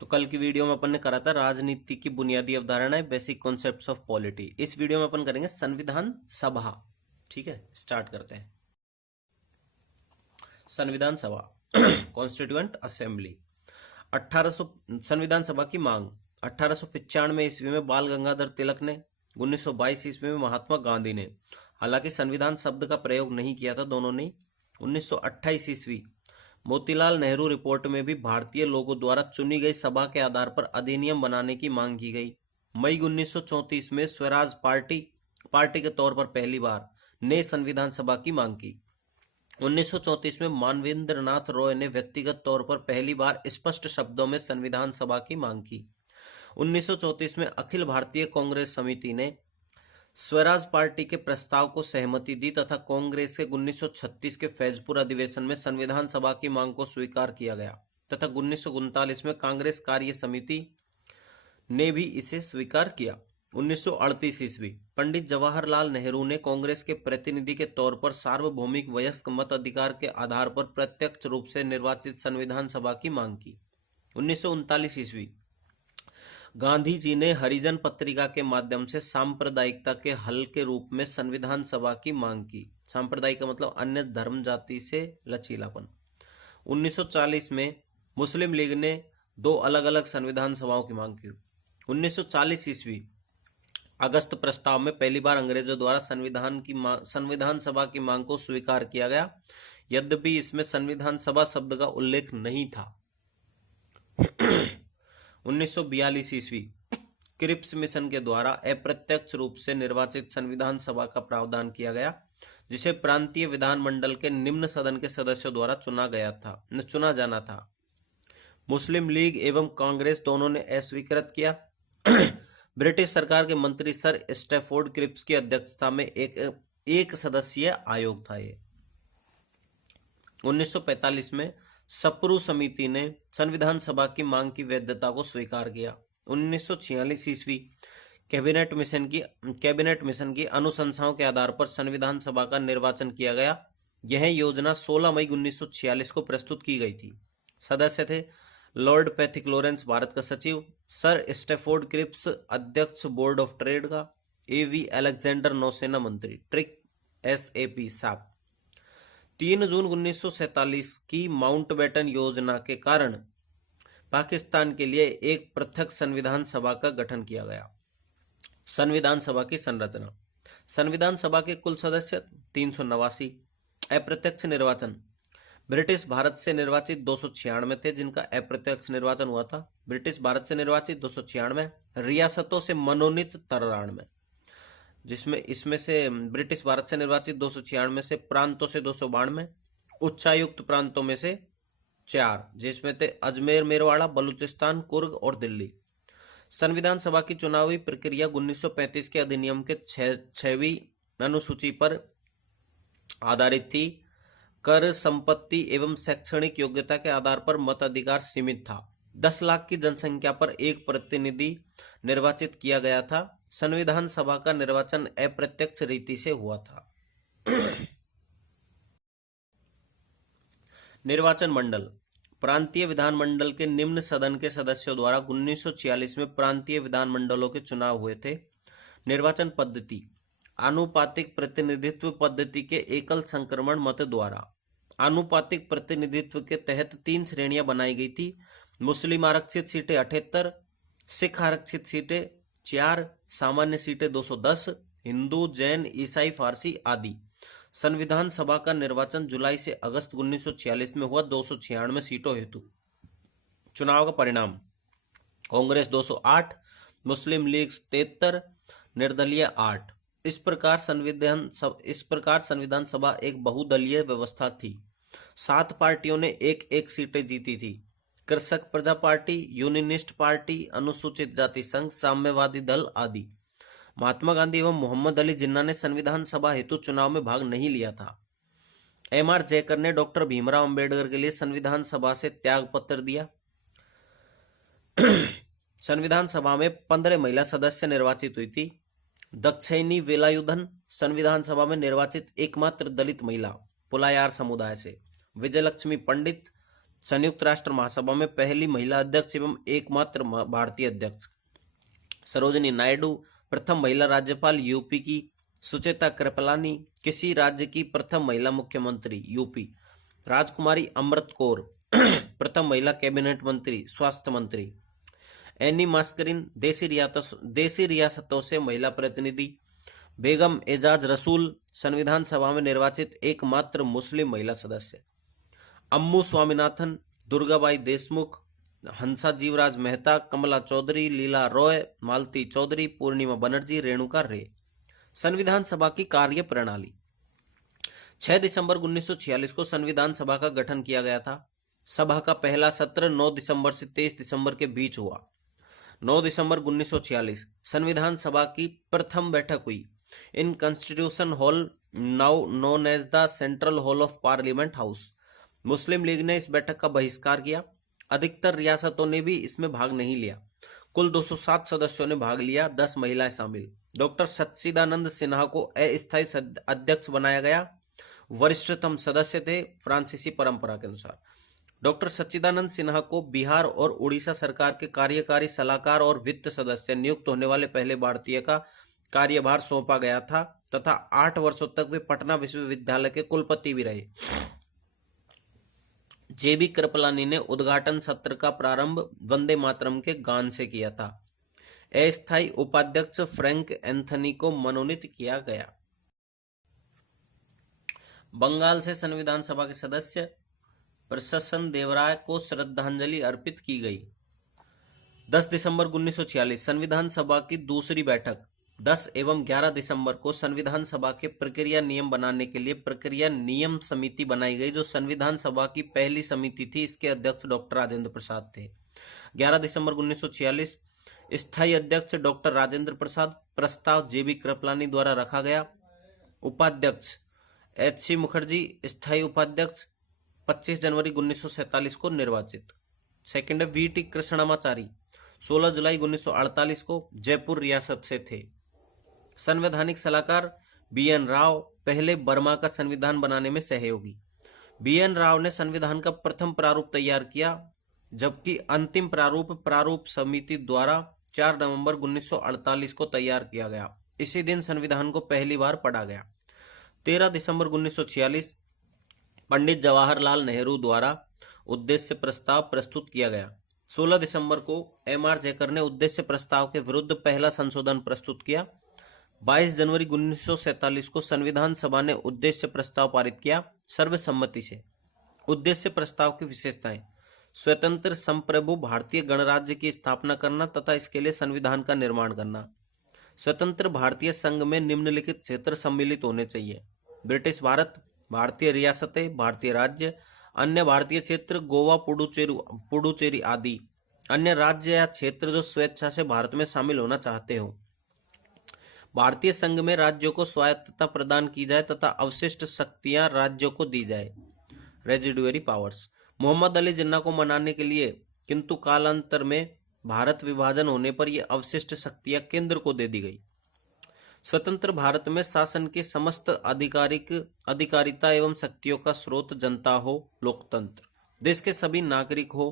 तो कल की वीडियो में अपन ने करा था राजनीति की बुनियादी अवधारणाएं, बेसिक कॉन्सेप्ट्स ऑफ पॉलिटी। इस वीडियो में अपन करेंगे संविधान सभा। ठीक है, स्टार्ट करते हैं। संविधान सभा कॉन्स्टिट्यूएंट असेंबली। 1800 संविधान सभा की मांग 1895 ईस्वी में बाल गंगाधर तिलक ने, 1922 ईस्वी में महात्मा गांधी ने। हालांकि संविधान शब्द का प्रयोग नहीं किया था दोनों ने। 1928 ईस्वी मोतीलाल नेहरू रिपोर्ट में भी भारतीय लोगों द्वारा चुनी गई सभा के आधार पर अधिनियम बनाने की मांग की गई। मई 1934 में स्वराज पार्टी के तौर पर पहली बार ने संविधान सभा की मांग की। 1934 में मानवेंद्र नाथ रॉय ने व्यक्तिगत तौर पर पहली बार स्पष्ट शब्दों में संविधान सभा की मांग की। 1934 में अखिल भारतीय कांग्रेस समिति ने स्वराज पार्टी के प्रस्ताव को सहमति दी तथा कांग्रेस के 1936 के फैजपुर अधिवेशन में संविधान सभा की मांग को स्वीकार किया गया तथा 1939 में कांग्रेस कार्य समिति ने भी इसे स्वीकार किया। 1938 ईस्वी पंडित जवाहरलाल नेहरू ने कांग्रेस के प्रतिनिधि के तौर पर सार्वभौमिक वयस्क मत अधिकार के आधार पर प्रत्यक्ष रूप से निर्वाचित संविधान सभा की मांग की। 1939 ईस्वी गांधी जी ने हरिजन पत्रिका के माध्यम से सांप्रदायिकता के हल के रूप में संविधान सभा की मांग की। सांप्रदायिक का मतलब अन्य धर्म जाति से लचीलापन। 1940 में मुस्लिम लीग ने दो अलग अलग संविधान सभाओं की मांग की। 1940 ईस्वी अगस्त प्रस्ताव में पहली बार अंग्रेजों द्वारा संविधान सभा की मांग को स्वीकार किया गया, यद्यपि इसमें संविधान सभा शब्द का उल्लेख नहीं था। 1942 ईस्वी क्रिप्स मिशन के द्वारा अप्रत्यक्ष रूप से निर्वाचित संविधान सभा का प्रावधान किया गया, जिसे प्रांतीय विधानमंडल के निम्न सदन के सदस्यों द्वारा चुना जाना था। मुस्लिम लीग एवं कांग्रेस दोनों ने अस्वीकृत किया। ब्रिटिश सरकार के मंत्री सर स्टैफोर्ड क्रिप्स की अध्यक्षता में एक सदस्यीय आयोग था। ये 1945 में सप्रू समिति ने संविधान सभा की मांग की वैधता को स्वीकार किया। 1946 ईस्वी कैबिनेट मिशन की अनुशंसाओं के आधार पर संविधान सभा का निर्वाचन किया गया। यह योजना 16 मई 1946 को प्रस्तुत की गई थी। सदस्य थे लॉर्ड पैथिक लॉरेंस भारत का सचिव, सर स्टैफोर्ड क्रिप्स अध्यक्ष बोर्ड ऑफ ट्रेड का, एवी अलेक्जेंडर नौसेना मंत्री, ट्रिक SAP साप। 3 जून 1947 की माउंटबेटन योजना के कारण पाकिस्तान के लिए एक पृथक संविधान सभा का गठन किया गया। संविधान सभा की संरचना। संविधान सभा के कुल सदस्य 389। अप्रत्यक्ष निर्वाचन। ब्रिटिश भारत से निर्वाचित 296 थे जिनका अप्रत्यक्ष निर्वाचन हुआ था। ब्रिटिश भारत से निर्वाचित 296, रियासतों से मनोनीत 93, जिसमें इसमें से ब्रिटिश भारत से निर्वाचित 296 में से प्रांतों से 292, उच्चायुक्त प्रांतों में से 4, जिसमें थे अजमेर, मेरवाड़ा, बलूचिस्तान, कुर्ग और दिल्ली। संविधान सभा की चुनावी प्रक्रिया 1935 के अधिनियम के 6वीं अनुसूची पर आधारित थी। कर, संपत्ति एवं शैक्षणिक योग्यता के आधार पर मताधिकार सीमित था। 10 लाख की जनसंख्या पर एक प्रतिनिधि निर्वाचित किया गया था। संविधान सभा का निर्वाचन अप्रत्यक्ष रीति से हुआ था। निर्वाचन मंडल। प्रांतीय विधानमंडल के निम्न सदन के सदस्यों द्वारा 1946 में प्रांतीय विधानमंडलों के चुनाव हुए थे। निर्वाचन पद्धति। आनुपातिक प्रतिनिधित्व पद्धति के एकल संक्रमण मत द्वारा। आनुपातिक प्रतिनिधित्व के तहत 3 श्रेणियां बनाई गई थी। मुस्लिम आरक्षित सीटें 78, सिख आरक्षित सीटें 4, सामान्य सीटें 210, हिंदू, जैन, ईसाई, फारसी आदि। संविधान सभा का निर्वाचन जुलाई से अगस्त 1946 में हुआ 296 सीटों हेतु। चुनाव का परिणाम। कांग्रेस 208, मुस्लिम लीग 73, निर्दलीय 8। इस प्रकार संविधान सभा एक बहुदलीय व्यवस्था थी। 7 पार्टियों ने एक सीटें जीती थी। कृषक प्रजा पार्टी, यूनियनिस्ट पार्टी, अनुसूचित जाति संघ, साम्यवादी दल आदि। महात्मा गांधी एवं मोहम्मद अली जिन्ना ने संविधान सभा हेतु चुनाव में भाग नहीं लिया था। MR जयकर ने डॉक्टर भीमराव अंबेडकर के लिए संविधान सभा से त्याग पत्र दिया। संविधान सभा में 15 महिला सदस्य निर्वाचित हुई थी। दक्षिणी वेलायुधन संविधान सभा में निर्वाचित एकमात्र दलित महिला पुलायार समुदाय से। विजयलक्ष्मी पंडित संयुक्त राष्ट्र महासभा में पहली महिला अध्यक्ष एवं एकमात्र भारतीय अध्यक्ष। सरोजिनी नायडू प्रथम महिला राज्यपाल यूपी की। सुचेता कृपलानी किसी राज्य की प्रथम महिला मुख्यमंत्री यूपी। राजकुमारी अमृत कौर प्रथम महिला कैबिनेट मंत्री स्वास्थ्य मंत्री। एनी मास्करीन देशी रियासतों से महिला प्रतिनिधि। बेगम एजाज रसूल संविधान सभा में निर्वाचित एकमात्र मुस्लिम महिला सदस्य। अम्मू स्वामीनाथन, दुर्गाबाई देशमुख, हंसा जीवराज मेहता, कमला चौधरी, लीला रॉय, मालती चौधरी, पूर्णिमा बनर्जी, रेणुका रे। संविधान सभा की कार्य प्रणाली। 6 दिसंबर 1946 को संविधान सभा का गठन किया गया था। सभा का पहला सत्र 9 दिसंबर से 23 दिसंबर के बीच हुआ। 9 दिसंबर 1946 संविधान सभा की प्रथम बैठक हुई in Constitution Hall, now known as the Central Hall of Parliament House. Muslim League ने इस बैठक का बहिष्कार किया। अधिकतर रियासतों ने भी इसमें भाग नहीं लिया। कुल 207 सदस्यों ने भाग लिया, 10 महिलाएं शामिल। डॉक्टर सच्चिदानंद सिन्हा को अस्थायी अध्यक्ष बनाया गया। वरिष्ठतम सदस्य थे फ्रांसीसी परंपरा के अनुसार। डॉक्टर सच्चिदानंद सिन्हा को बिहार और उड़ीसा सरकार के कार्यकारी सलाहकार और वित्त सदस्य नियुक्त होने वाले पहले भारतीय का कार्यभार सौंपा गया था तथा 8 वर्षों तक वे पटना विश्वविद्यालय के कुलपति भी रहे। जेबी कृपलानी ने उद्घाटन सत्र का प्रारंभ वंदे मातरम के गान से किया था। अस्थायी उपाध्यक्ष फ्रैंक एंथनी को मनोनीत किया गया। बंगाल से संविधान सभा के सदस्य प्रशसन देवराय को श्रद्धांजलि अर्पित की गई। 10 दिसंबर 1946 संविधान सभा की दूसरी बैठक। 10 एवं 11 दिसंबर को संविधान सभा के प्रक्रिया नियम बनाने के लिए प्रक्रिया नियम समिति बनाई गई, जो संविधान सभा की पहली समिति थी। इसके अध्यक्ष डॉक्टर राजेंद्र प्रसाद थे। 11 दिसंबर 1946 स्थायी अध्यक्ष डॉक्टर राजेंद्र प्रसाद। प्रस्ताव जेबी कृपलानी द्वारा रखा गया। उपाध्यक्ष एच.सी. मुखर्जी। स्थायी उपाध्यक्ष 25 जनवरी 1947 को निर्वाचित। सेकंड है वी.टी. कृष्णमाचारी, 16 जुलाई 1948 को जयपुर रियासत से थे। संवैधानिक सलाहकार बी.एन. राव, पहले बर्मा का संविधान बनाने में सहयोगी। बी.एन. राव ने संविधान का प्रथम प्रारूप तैयार किया, जबकि अंतिम प्रारूप समिति द्वारा 4 नवंबर 1948 को तैयार किया गया। इसी दिन संविधान को पहली बार पढ़ा गया। 13 दिसंबर 1946 पंडित जवाहरलाल नेहरू द्वारा उद्देश्य प्रस्ताव प्रस्तुत किया गया। 16 दिसंबर को एम.आर. जयकर ने उद्देश्य प्रस्ताव के विरुद्ध पहला संशोधन प्रस्तुत किया। 22 जनवरी 1947 को संविधान सभा ने उद्देश्य प्रस्ताव पारित किया सर्वसम्मति से। उद्देश्य प्रस्ताव की विशेषताएं: स्वतंत्र संप्रभु भारतीय गणराज्य की स्थापना करना तथा इसके लिए संविधान का निर्माण करना। स्वतंत्र भारतीय संघ में निम्नलिखित क्षेत्र सम्मिलित होने चाहिए: ब्रिटिश भारत, भारतीय रियासतें, भारतीय राज्य, अन्य भारतीय क्षेत्र, गोवा, पुडुचेरी आदि। अन्य राज्य या क्षेत्र जो स्वेच्छा से भारत में शामिल होना चाहते हो। भारतीय संघ में राज्यों को स्वायत्तता प्रदान की जाए तथा अवशिष्ट शक्तियां राज्यों को दी जाए, रेजिडुअरी पावर्स। मोहम्मद अली जिन्ना को मनाने के लिए, किंतु कालांतर में भारत विभाजन होने पर यह अवशिष्ट शक्तियां केंद्र को दे दी गई। स्वतंत्र भारत में शासन की समस्त अधिकारिता एवं शक्तियों का स्रोत जनता हो। लोकतंत्र। देश के सभी नागरिक हो।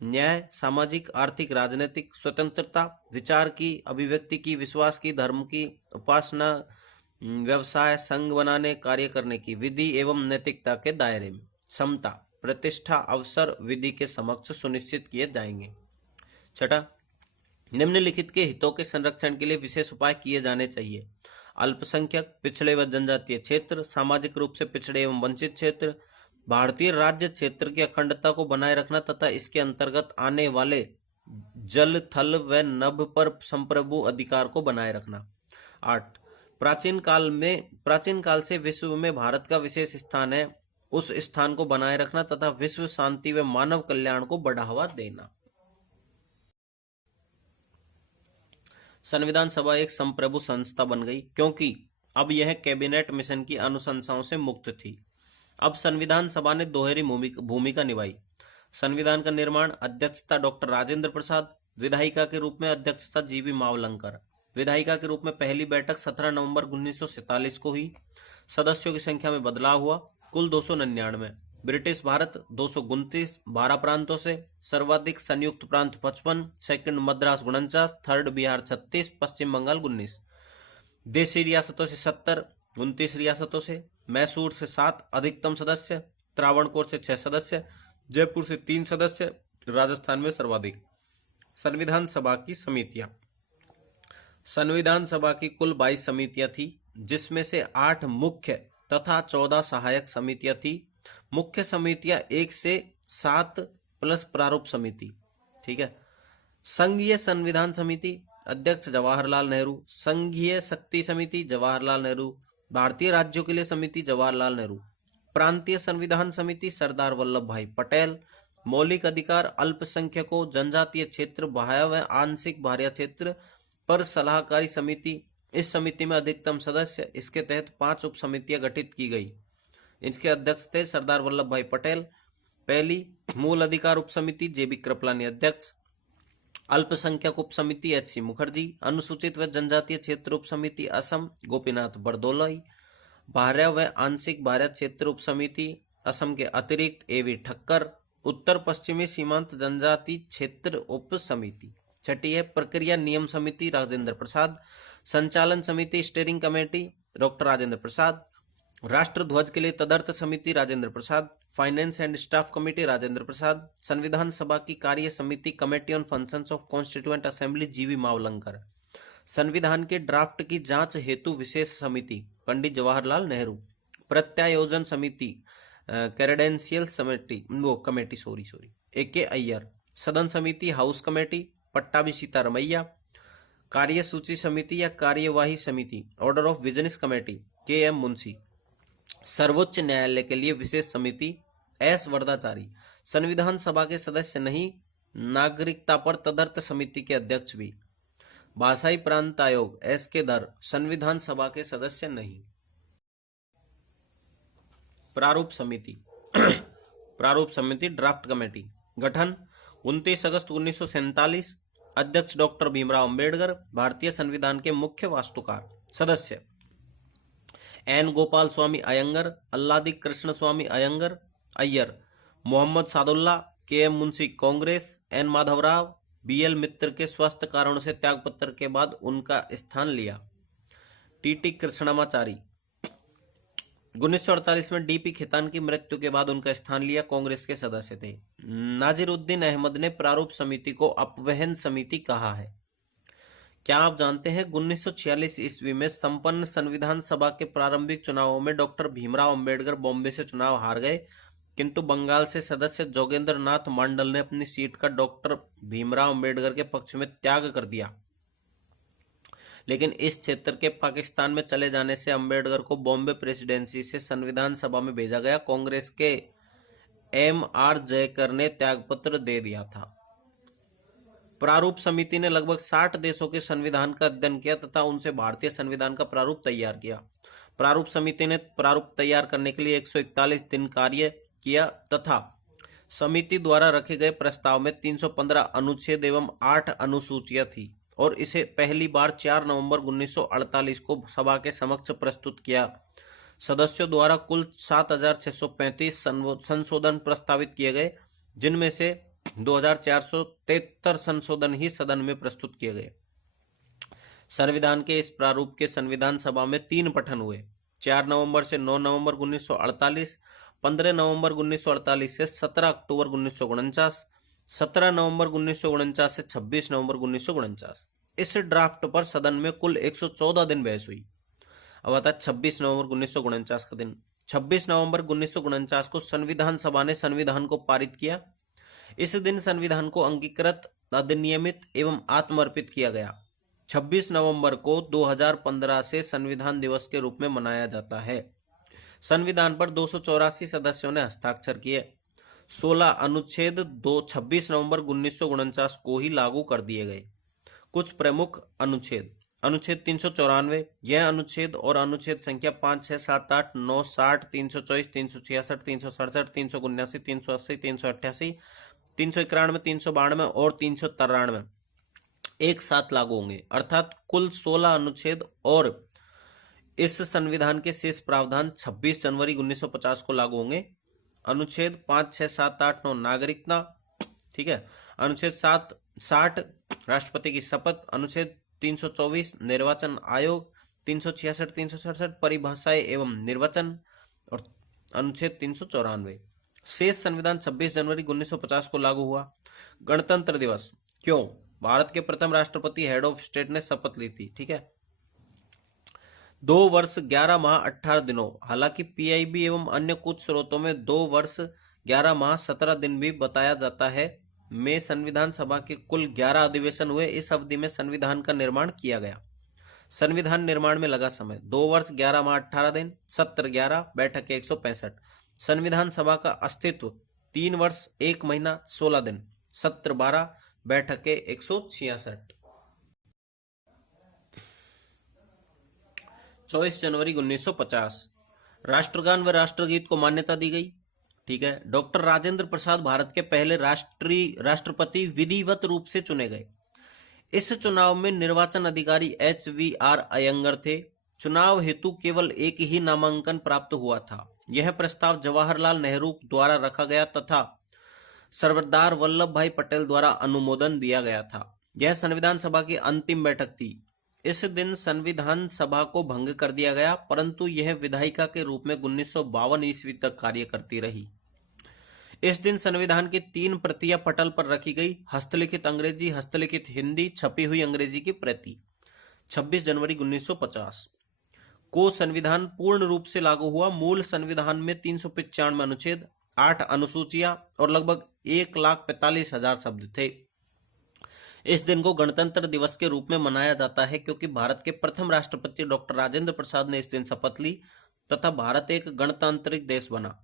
न्याय, सामाजिक, आर्थिक, राजनीतिक स्वतंत्रता, विचार की, अभिव्यक्ति की, विश्वास की, धर्म की, उपासना, व्यवसाय, संघ बनाने, कार्य करने की, विधि एवं नैतिकता के दायरे में। समता, प्रतिष्ठा, अवसर विधि के समक्ष सुनिश्चित किए जाएंगे। छठा, निम्नलिखित के हितों के संरक्षण के लिए विशेष उपाय किए जाने चाहिए: अल्पसंख्यक, पिछड़े व जनजातीय क्षेत्र, सामाजिक रूप से पिछड़े एवं वंचित क्षेत्र, भारतीय राज्य क्षेत्र की अखंडता को बनाए रखना तथा इसके अंतर्गत आने वाले जल, थल व नभ पर संप्रभु अधिकार को बनाए रखना। 8, प्राचीन काल से विश्व में भारत का विशेष स्थान है, उस स्थान को बनाए रखना तथा विश्व शांति व मानव कल्याण को बढ़ावा देना। संविधान सभा एक संप्रभु संस्था बन गई क्योंकि अब यह कैबिनेट मिशन की अनुशंसाओं से मुक्त थी। अब संविधान सभा ने दोहरी भूमिका निभाई। संविधान का निर्माण अध्यक्षता डॉक्टर राजेंद्र प्रसाद, विधायिका के रूप में अध्यक्षता जी.बी. मावलंकर। विधायिका के रूप में पहली बैठक 17 नवंबर 1947 को हुई। सदस्यों की संख्या में बदलाव हुआ, कुल 299। ब्रिटिश भारत 229 12 प्रांतों से, सर्वाधिक संयुक्त प्रांत 55, सेकंड मद्रास 49, थर्ड बिहार 36, पश्चिम बंगाल 19, देशी रियासतों से 70 29 रियासतों से, मैसूर से 7 अधिकतम सदस्य, त्रावणकोर से 6 सदस्य, जयपुर से 3 सदस्य, राजस्थान में सर्वाधिक। संविधान सभा की समितियां। संविधान सभा की कुल 22 समितियां थी, जिसमें से 8 मुख्य तथा 14 सहायक समितियां थी। मुख्य समितियां 1 से 7 प्लस प्रारूप समिति। ठीक है। संघीय संविधान समिति, अध्यक्ष जवाहरलाल नेहरू। संघीय शक्ति समिति, जवाहरलाल नेहरू। भारतीय राज्यों के लिए समिति, जवाहरलाल नेहरू। प्रांतीय संविधान समिति, सरदार वल्लभ भाई पटेल। मौलिक अधिकार, अल्पसंख्यकों, जनजातीय क्षेत्र, बाह्य व आंशिक बाह्य क्षेत्र पर सलाहकारी समिति। इस समिति में अधिकतम सदस्य, इसके तहत 5 उप समितियां गठित की गई। इसके अध्यक्ष थे सरदार वल्लभ भाई पटेल। पहली मूल अधिकार उप समिति, जेबी कृपलानी अध्यक्ष। अल्पसंख्यक उप समिति, एच.सी. मुखर्जी। अनुसूचित व जनजातीय क्षेत्र उप समिति, असम, गोपीनाथ बरदोलाई। बाह्य व आंशिक बाह्य क्षेत्र उप समिति, असम के अतिरिक्त ए.वी. ठक्कर। उत्तर पश्चिमी सीमांत जनजाति क्षेत्र उप समिति। छठी है प्रक्रिया नियम समिति, राजेंद्र प्रसाद। संचालन समिति, steering committee, doctor Rajendra Prasad. राष्ट्र ध्वज के लिए तदर्थ समिति, Rajendra Prasad. Finance and staff committee, Rajendra Prasad. संविधान सभा की कार्य समिति, committee on functions of constituent assembly, G V. Mavalankar. संविधान के ड्राफ्ट की जांच हेतु विशेष समिति, पंडित जवाहरलाल नेहरू। प्रत्यायोजन समिति, कैरेडेंशियल कमेटी, ए.के. अय्यर। सदन समिति, हाउस कमेटी, पट्टाभी सीतारमैया। कार्यसूची समिति या कार्यवाही समिति, order of business committee, KM. Munshi. सर्वोच्च न्यायालय के लिए विशेष समिति, एस. वरदाचारी। संविधान सभा के सदस्य नहीं, नागरिकता पर तदर्थ समिति के अध्यक्ष भी। भाषाई प्रांत आयोग, एस. के. धर, संविधान सभा के सदस्य नहीं। प्रारूप समिति प्रारूप समिति, ड्राफ्ट कमेटी। गठन 29 अगस्त 1947। अध्यक्ष डॉक्टर भीमराव अंबेडकर, भारतीय संविधान के मुख्य वास्तुकार। सदस्य N. Gopal Swami Ayyangar, Alladi Krishna Swami Ayyar, Mohammad Saadullah, K M. Munshi Congress, N. Madhavrao, B L. Mitra के स्वास्थ्य कारणों से त्यागपत्र के बाद उनका स्थान लिया। टी.टी. कृष्णमाचारी 1948 में डी.पी. खेतान की मृत्यु के बाद उनका स्थान लिया, कांग्रेस के सदस्य थे। नाजिरुद्दीन अहमद ने प्रारूप समिति को अपवहन समिति कहा है। क्या आप जानते हैं 1946 ईस्वी में संपन्न संविधान सभा के प्रारंभिक चुनावों में डॉक्टर भीमराव अंबेडकर बॉम्बे से चुनाव हार गए, किंतु बंगाल से सदस्य जोगेंद्र नाथ मंडल ने अपनी सीट का डॉक्टर भीमराव अंबेडकर के पक्ष में त्याग कर दिया। लेकिन इस क्षेत्र के पाकिस्तान में चले जाने से अंबेडकर को बॉम्बे प्रेसिडेंसी से संविधान सभा में भेजा गया। कांग्रेस के M.R. जयकर ने त्यागपत्र दे दिया था। प्रारूप समिति ने लगभग 60 देशों के संविधान का अध्ययन किया तथा उनसे भारतीय संविधान का प्रारूप तैयार किया। प्रारूप समिति ने प्रारूप तैयार करने के लिए 141 दिन कार्य किया तथा समिति द्वारा रखे गए प्रस्ताव में 315 अनुच्छेद एवं 8 अनुसूचियां थी और इसे पहली बार 4 नवंबर 1948 को सभा के समक्ष प्रस्तुत किया। सदस्यों द्वारा कुल 7,635 संशोधन प्रस्तावित किए गए, जिनमें से 2,473 संशोधन ही सदन में प्रस्तुत किए गए। संविधान के इस प्रारूप के संविधान सभा में 3 पठन हुए, 4 नवंबर से 9 नवंबर 1948, 15 नवंबर 1948 से 17 अक्टूबर 1949, 17 नवंबर 1949 से 26 नवंबर 1949। इस ड्राफ्ट पर सदन में कुल 114 दिन बहस हुई। अब आता 26 नवंबर 1949 का दिन। 26 नवंबर 1949 को संविधान सभा ने संविधान को पारित किया। इस दिन संविधान को अंगीकृत, अधिनियमित एवं आत्मर्पित किया गया। 26 नवंबर को 2015 से संविधान दिवस के रूप में मनाया जाता है। संविधान पर 284 सदस्यों ने हस्ताक्षर किए। 16 अनुच्छेद 26 नवंबर 1949 को ही लागू कर दिए गए। कुछ प्रमुख अनुच्छेद: अनुच्छेद 394, यह अनुच्छेद और अनुच्छेद संख्या 5, 6, 7, 8, 9, 60, 324, 366, 367, 379, 380, 388, 391, 392 और 393 एक साथ लागू होंगे, अर्थात कुल 16 अनुच्छेद और इस संविधान के शेष प्रावधान 26 जनवरी 1950 को लागू होंगे। अनुच्छेद 5, 6, 7, 8, 9 नागरिकता, ठीक है। अनुच्छेद 60 राष्ट्रपति की शपथ, अनुच्छेद 324 निर्वाचन आयोग, 366, 367 परिभाषाएं एवं निर्वचन और अनुच्छेद 394। शेष संविधान 26 जनवरी 1950 को लागू हुआ। गणतंत्र दिवस क्यों? भारत के प्रथम राष्ट्रपति हेड ऑफ स्टेट ने शपथ ली थी, ठीक है। 2 वर्ष 11 माह 18 दिनों, हालांकि पीआईबी एवं अन्य कुछ स्रोतों में 2 वर्ष 11 माह 17 दिन भी बताया जाता है। में संविधान सभा के कुल 11 अधिवेशन हुए। इस अवधि में संविधान का निर्माण किया गया। संविधान निर्माण में लगा समय 2 वर्ष 11 माह 18 दिन, सत्र 11, बैठकें 165। संविधान सभा का अस्तित्व 3 वर्ष 1 महीना 16 दिन, सत्र 12, बैठकें 166। 24 जनवरी 1950 राष्ट्रगान व राष्ट्रगीत को मान्यता दी गई, ठीक है। डॉक्टर राजेंद्र प्रसाद भारत के पहले राष्ट्रपति विधिवत रूप से चुने गए। इस चुनाव में निर्वाचन अधिकारी HVR अयंगर थे। चुनाव हेतु केवल एक ही नामांकन प्राप्त हुआ था। यह प्रस्ताव जवाहरलाल नेहरू द्वारा रखा गया तथा सरदार वल्लभ भाई पटेल द्वारा अनुमोदन दिया गया था। यह संविधान सभा की अंतिम बैठक थी। इस दिन संविधान सभा को भंग कर दिया गया, परंतु यह विधायिका के रूप में 1952 ईस्वी तक कार्य करती रही। इस दिन संविधान की 3 प्रतियां पटल पर रखी गई, हस्तलिखित अंग्रेजी, हस्तलिखित हिंदी, छपी हुई अंग्रेजी की प्रति। 26 जनवरी 1950 को संविधान पूर्ण रूप से लागू हुआ। मूल संविधान में 395 अनुच्छेद, 8 अनुसूचियां और लगभग 1,45,000 शब्द थे। इस दिन को गणतंत्र दिवस के रूप में मनाया जाता है क्योंकि भारत के प्रथम राष्ट्रपति डॉक्टर राजेंद्र प्रसाद ने इस दिन शपथ ली तथा भारत एक गणतांत्रिक देश बना।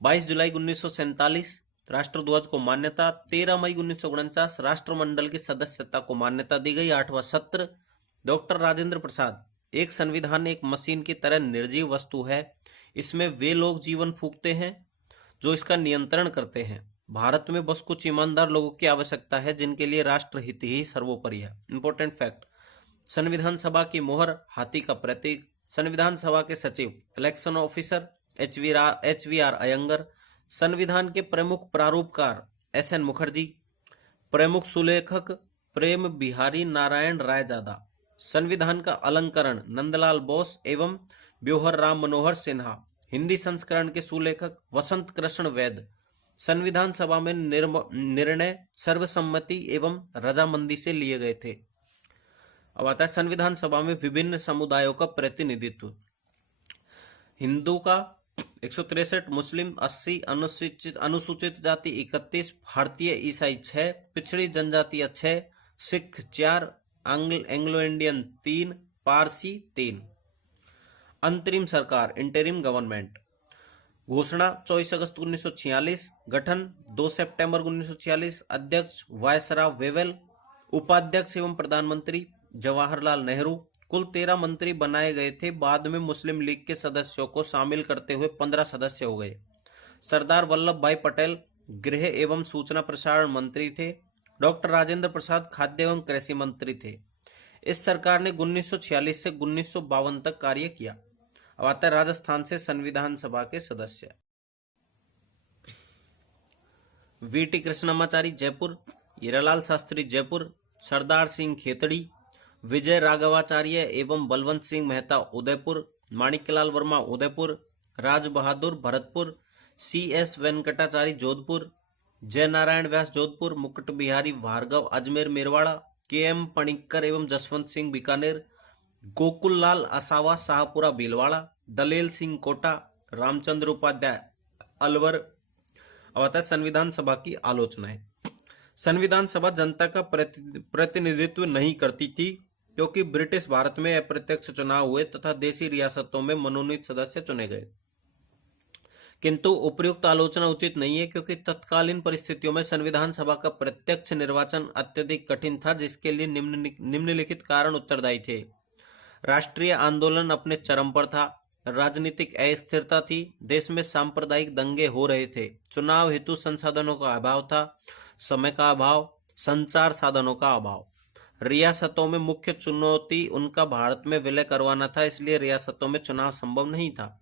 22 जुलाई 1947 राष्ट्रध्वज को मान्यता। 13 मई 1949 राष्ट्रमंडल की सदस्यता को मान्यता दी गई। 8वां सत्र। डॉक्टर राजेंद्र प्रसाद, एक संविधान एक मशीन की तरह निर्जीव वस्तु है। इसमें वे लोग जीवन फूंकते हैं जो इसका नियंत्रण करते हैं। भारत में बस कुछ ईमानदार लोगों की आवश्यकता है जिनके लिए राष्ट्रहित ही सर्वोपरि है। इंपॉर्टेंट फैक्ट, संविधान सभा की मोहर हाथी का प्रतीक। संविधान सभा के सचिव इलेक्शन ऑफिसर HVR अयंगर। संविधान के प्रमुख प्रारूपकार SN मुखर्जी। प्रमुख सुलेखक प्रेम बिहारी नारायण रायजादा। संविधान का अलंकरण नंदलाल बोस एवं ब्योहर राम मनोहर सिन्हा। हिंदी संस्करण के सुलेखक वसंत कृष्ण वैद। संविधान सभा में निर्णय सर्वसम्मति एवं रजामंदी से लिए गए थे। अब आता है संविधान सभा में विभिन्न समुदायों का प्रतिनिधित्व। हिंदू का 163, मुस्लिम 80, अनुसूचित जाति 31, भारतीय ईसाई 6, पिछड़ी जनजातियां 6, सिख 4, एंग्लो इंडियन 3, पारसी 3। अंतरिम सरकार इंटरिम गवर्नमेंट। घोषणा 24 अगस्त 1946। गठन 2 सितंबर 1946। अध्यक्ष वायसराय वेवेल। उपाध्यक्ष एवं प्रधानमंत्री जवाहरलाल नेहरू। कुल 13 मंत्री बनाए गए थे। बाद में मुस्लिम लीग के सदस्यों को शामिल करते हुए 15 सदस्य हो गए। सरदार वल्लभ भाई पटेल गृह एवं सूचना प्रसारण मंत्री थे। डॉक्टर राजेंद्र प्रसाद खाद्य एवं कृषि मंत्री थे। इस सरकार ने 1946 से 1952 तक कार्य किया। अब आता है राजस्थान से संविधान सभा के सदस्य। VT कृष्णमाचारी जयपुर। हीरालाल शास्त्री जयपुर। सरदार सिंह खेतड़ी। विजय राघवाचार्य एवं बलवंत सिंह मेहता उदयपुर। माणिक्यलाल वर्मा उदयपुर। राज बहादुर भरतपुर। CS वेंकटाचारी जोधपुर। जय नारायण व्यास जोधपुर। मुकुट बिहारी भार्गव अजमेर मेरवाड़ा। KM पणिक्कर एवं जसवंत सिंह बीकानेर। गोकुल लाल असावा शाहपुरा भीलवाड़ा। दलेल सिंह कोटा। रामचंद्र उपाध्याय अलवर। अब आता है संविधान सभा की आलोचनाएं। संविधान सभा जनता का प्रतिनिधित्व नहीं करती थी क्योंकि ब्रिटिश भारत में अप्रत्यक्ष चुनाव हुए तथा देशी रियासतों में मनोनीत सदस्य चुने गए। किंतु उपर्युक्त आलोचना उचित नहीं है क्योंकि तत्कालीन परिस्थितियों में संविधान सभा का प्रत्यक्ष निर्वाचन अत्यधिक कठिन था, जिसके लिए निम्नलिखित कारण उत्तरदायी थे। राष्ट्रीय आंदोलन अपने चरम पर था। राजनीतिक अस्थिरता थी। देश में सांप्रदायिक दंगे हो रहे थे। चुनाव हेतु संसाधनों का अभाव था। समय का अभाव। संचार साधनों का अभाव। रियासतों में मुख्य चुनौती उनका भारत में विलय करवाना था, इसलिए रियासतों में चुनाव संभव नहीं था।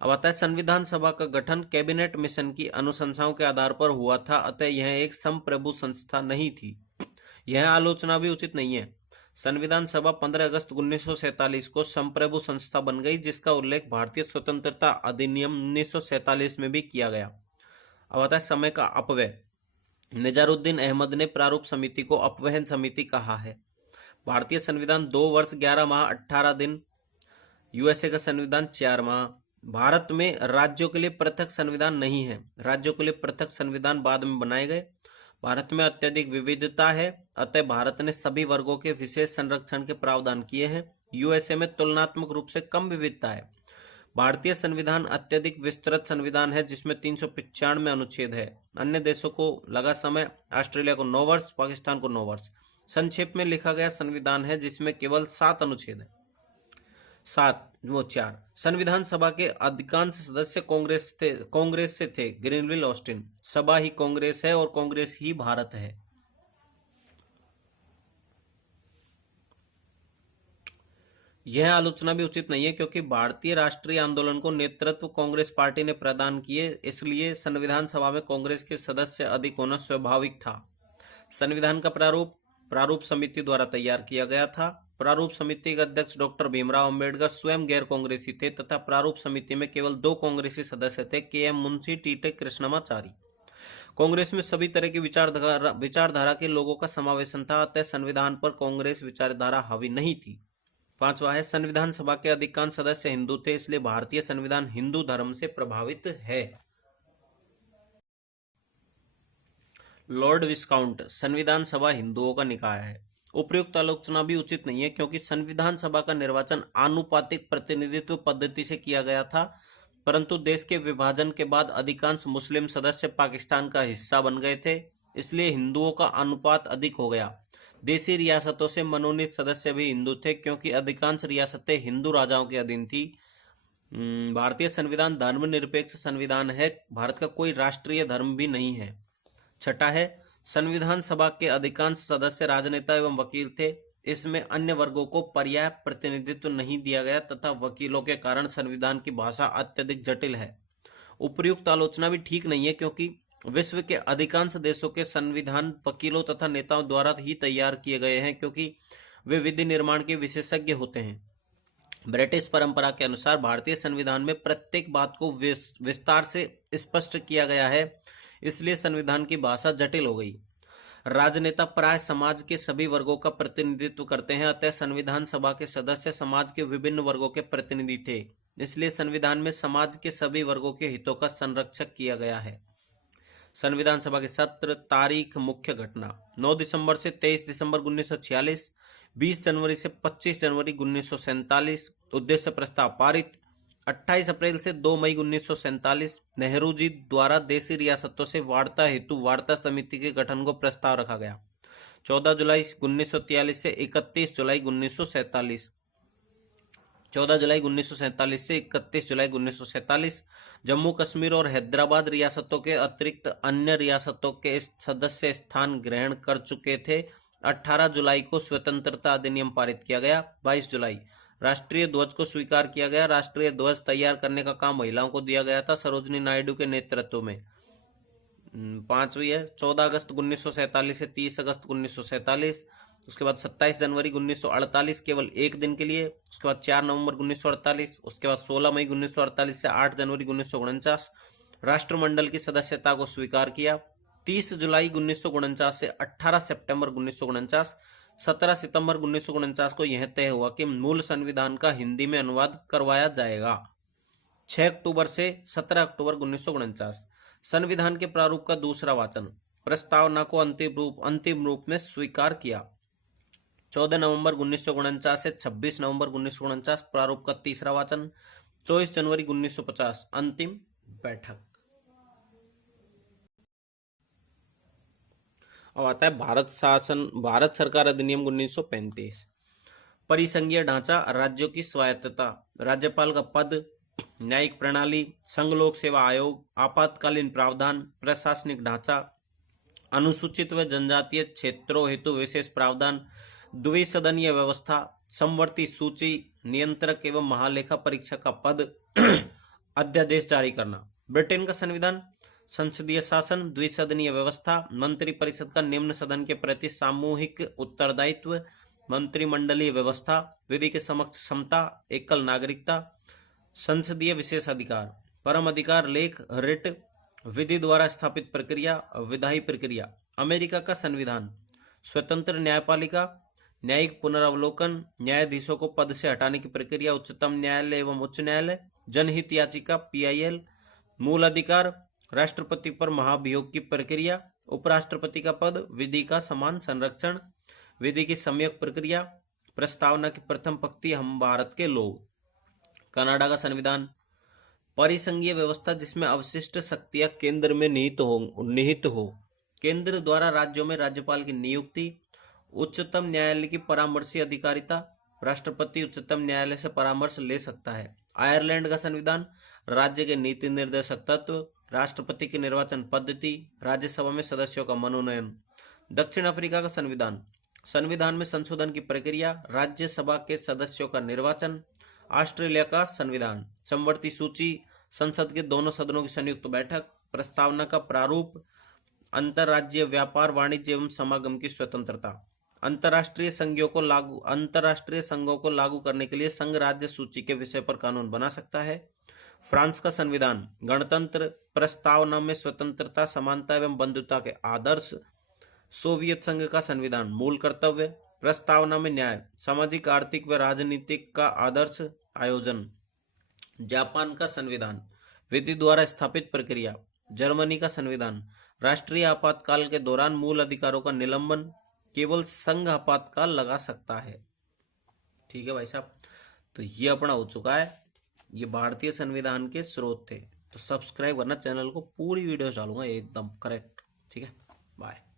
अब आता है संविधान सभा का गठन कैबिनेट मिशन की अनुशंसाओं के आधार पर हुआ था, अतः यह एक संप्रभु संस्था नहीं थी। यह आलोचना भी उचित नहीं है। संविधान सभा 15 अगस्त 1947 को संप्रभु संस्था बन गई, जिसका उल्लेख भारतीय स्वतंत्रता अधिनियम 1947 में भी किया गया। अब आता है समय का अपव्यय। निजारुद्दीन अहमद ने प्रारूप समिति को अपवहन समिति कहा है। भारतीय संविधान 2 वर्ष 11 माह 18 दिन, यूएसए का संविधान 4 माह। भारत में राज्यों के लिए पृथक संविधान नहीं है। राज्यों के लिए पृथक संविधान बाद में बनाए गए। भारत में अत्यधिक विविधता है, अतः भारत ने सभी वर्गों के विशेष संरक्षण के प्रावधान किए हैं। यूएसए में तुलनात्मक रूप से कम विविधता है। भारतीय संविधान अत्यधिक विस्तृत संविधान है, जिसमें 395 अनुच्छेद है। अन्य देशों को लगा समय, ऑस्ट्रेलिया को 9 वर्ष, पाकिस्तान को 9 वर्ष। संक्षेप में लिखा गया संविधान है, जिसमें केवल 7 अनुच्छेद है। 4 संविधान सभा के अधिकांश सदस्य कांग्रेस से थे। Greenville Austin. सभा ही कांग्रेस है और कांग्रेस ही भारत है। यह आलोचना भी उचित नहीं है, क्योंकि भारतीय राष्ट्रीय आंदोलन को नेतृत्व कांग्रेस पार्टी ने प्रदान किए, इसलिए संविधान सभा में कांग्रेस के सदस्य अधिक होना स्वाभाविक था। संविधान का प्रारूप समिति द्वारा तैयार किया गया था। प्रारूप समिति के अध्यक्ष डॉक्टर भीमराव अंबेडकर स्वयं गैर कांग्रेसी थे तथा प्रारूप समिति में केवल 2 कांग्रेसी सदस्य थे, के.एम. मुंशी, टी.टे. कृष्णमाचारी। कांग्रेस में सभी तरह की विचारधारा के लोगों का समावेशन था, अतः संविधान पर कांग्रेस विचारधारा हावी नहीं थी। 5वां है संविधान सभा के अधिकांश सदस्य हिंदू थे, इसलिए भारतीय संविधान हिंदू धर्म से प्रभावित है। लॉर्ड विस्काउंट। संविधान सभा हिंदुओं का निकाय है। उपयुक्त आलोचना भी उचित नहीं है, क्योंकि संविधान सभा का निर्वाचन आनुपातिक प्रतिनिधित्व पद्धति से किया गया था, परंतु देश के विभाजन के बाद अधिकांश मुस्लिम सदस्य पाकिस्तान का हिस्सा बन गए थे, इसलिए हिंदुओं का अनुपात अधिक हो गया। देशी रियासतों से मनोनीत सदस्य भी हिंदू थे, क्योंकि अधिकांश रियासतें हिंदू राजाओं के अधीन थी। भारतीय संविधान धर्मनिरपेक्ष संविधान है। भारत का कोई राष्ट्रीय धर्म भी नहीं है। 6 है संविधान सभा के अधिकांश सदस्य राजनेता एवं वकील थे। इसमें अन्य वर्गों को पर्याप्त प्रतिनिधित्व नहीं दिया गया तथा वकीलों के कारण संविधान की भाषा अत्यधिक जटिल है। उपयुक्त आलोचना भी ठीक नहीं है, क्योंकि विश्व के अधिकांश देशों के संविधान वकीलों तथा नेताओं द्वारा ही तैयार किए गए हैं, क्योंकि वे विधि निर्माण के विशेषज्ञ होते हैं। ब्रिटिश परंपरा के अनुसार भारतीय संविधान में प्रत्येक बात को विस्तार से स्पष्ट किया गया है, इसलिए संविधान की भाषा जटिल हो गई। राजनेता प्राय समाज के सभी वर्गों का प्रतिनिधित्व करते हैं, अतः संविधान सभा के सदस्य समाज के विभिन्न वर्गों के प्रतिनिधि थे, इसलिए संविधान में समाज के सभी वर्गों के हितों का संरक्षक किया गया है। संविधान सभा के सत्र, तारीख, मुख्य घटना। 9 दिसंबर से 23 दिसंबर 1946, 20 जनवरी से 25 जनवरी 1947। उद्देश्य प्रस्ताव पारित। 28 अप्रैल से 2 मई 1947 नेहरू जी द्वारा देशी रियासतों से वार्ता हेतु वार्ता समिति के गठन को प्रस्ताव रखा गया। 14 जुलाई 1943 से 31 जुलाई 1947। 14 जुलाई 1947 से 31 जुलाई 1947 जम्मू कश्मीर और हैदराबाद रियासतों के अतिरिक्त अन्य रियासतों के सदस्य स्थान ग्रहण कर चुके थे। 18 जुलाई को स्वतंत्रता अधिनियम पारित किया गया। 22 जुलाई राष्ट्रीय ध्वज को स्वीकार किया गया। राष्ट्रीय ध्वज तैयार करने का काम महिलाओं को दिया गया था, सरोजिनी नायडू के नेतृत्व में। 5वीं है 14 अगस्त 1947 से 30 अगस्त 1947। उसके बाद 27 जनवरी 1948 केवल एक दिन के लिए। उसके बाद 4 नवंबर 1948। उसके बाद 16 मई 1948 से 8 जनवरी 1949 राष्ट्रमंडल की सदस्यता को स्वीकार किया। 30 जुलाई 1949 से 18 सितंबर 1949। 17 सितंबर 1949 को यह तय हुआ कि मूल संविधान का हिंदी में अनुवाद करवाया जाएगा। 6 अक्टूबर से 17 अक्टूबर 1949 संविधान के प्रारूप का दूसरा वाचन। प्रस्तावना को अंतिम रूप में स्वीकार किया। 14 नवंबर 1949 से 26 नवंबर 1949 प्रारूप का तीसरा वाचन। 24 जनवरी 1950 अंतिम बैठक। अब आता है भारत सरकार अधिनियम 1935। परिसंघीय ढांचा, राज्यों की स्वायत्तता, राज्यपाल का पद, न्यायिक प्रणाली, संघ लोक सेवा आयोग, आपातकालीन प्रावधान, प्रशासनिक ढांचा, अनुसूचित व जनजातीय क्षेत्रों हेतु विशेष प्रावधान, द्विसदनीय व्यवस्था, समवर्ती सूची, नियंत्रक एवं महालेखा परीक्षक का पद, अध्यादेश जारी करना। ब्रिटेन का संविधान, संसदीय शासन, द्विसदनीय व्यवस्था, मंत्रिपरिषद का निम्न सदन के प्रति सामूहिक उत्तरदायित्व, मंत्रिमंडलीय व्यवस्था, विधि के समक्ष क्षमता, एकल नागरिकता, संसदीय विशेष अधिकार, परम अधिकार, लेख, रिट, विधि द्वारा स्थापित प्रक्रिया, विधायी प्रक्रिया। अमेरिका का संविधान, स्वतंत्र न्यायपालिका, न्यायिक पुनरावलोकन, न्यायाधीशों को पद से हटाने की प्रक्रिया, उच्चतम न्यायालय एवं उच्च न्यायालय, जनहित याचिका PIL, मूल अधिकार, राष्ट्रपति पर महाभियोग की प्रक्रिया, उपराष्ट्रपति का पद, विधि का समान संरक्षण, विधि की सम्यक प्रक्रिया, प्रस्तावना की प्रथम पंक्ति, हम भारत के लोग। कनाडा का संविधान, परिसंघीय व्यवस्था जिसमें अवशिष्ट शक्तियां केंद्र में निहित हो, केंद्र द्वारा राज्यों में राज्यपाल की नियुक्ति, उच्चतम न्यायालय की परामर्शी अधिकारिता, राष्ट्रपति उच्चतम न्यायालय से परामर्श ले सकता है। आयरलैंड का संविधान, राज्य के नीति निर्देशक तत्व, राष्ट्रपति की निर्वाचन पद्धति, राज्यसभा में सदस्यों का मनोनयन। दक्षिण अफ्रीका का संविधान, संविधान में संशोधन की प्रक्रिया, राज्यसभा के सदस्यों का निर्वाचन। ऑस्ट्रेलिया का संविधान, समवर्ती सूची, संसद के दोनों सदनों की संयुक्त बैठक, प्रस्तावना का प्रारूप, अंतर्राज्यीय व्यापार, वाणिज्य एवं समागम की स्वतंत्रता। अंतर्राष्ट्रीय संघों को लागू करने के लिए संघ राज्य सूची के विषय पर कानून बना सकता है। फ्रांस का संविधान, गणतंत्र, प्रस्तावना में स्वतंत्रता, समानता एवं बंधुता के आदर्श। सोवियत संघ का संविधान, मूल कर्तव्य, प्रस्तावना में न्याय, सामाजिक, आर्थिक व राजनीतिक का आदर्श आयोजन। जापान का संविधान, विधि द्वारा स्थापित प्रक्रिया। जर्मनी का संविधान, राष्ट्रीय आपातकाल के दौरान मूल अधिकारों का निलंबन, केवल संघ आपातकाल लगा सकता है। ठीक है भाई साहब, तो ये अपना हो चुका है, ये भारतीय संविधान के स्रोत थे। तो सब्सक्राइब करना चैनल को, पूरी वीडियो डालूंगा एकदम करेक्ट। ठीक है, बाय।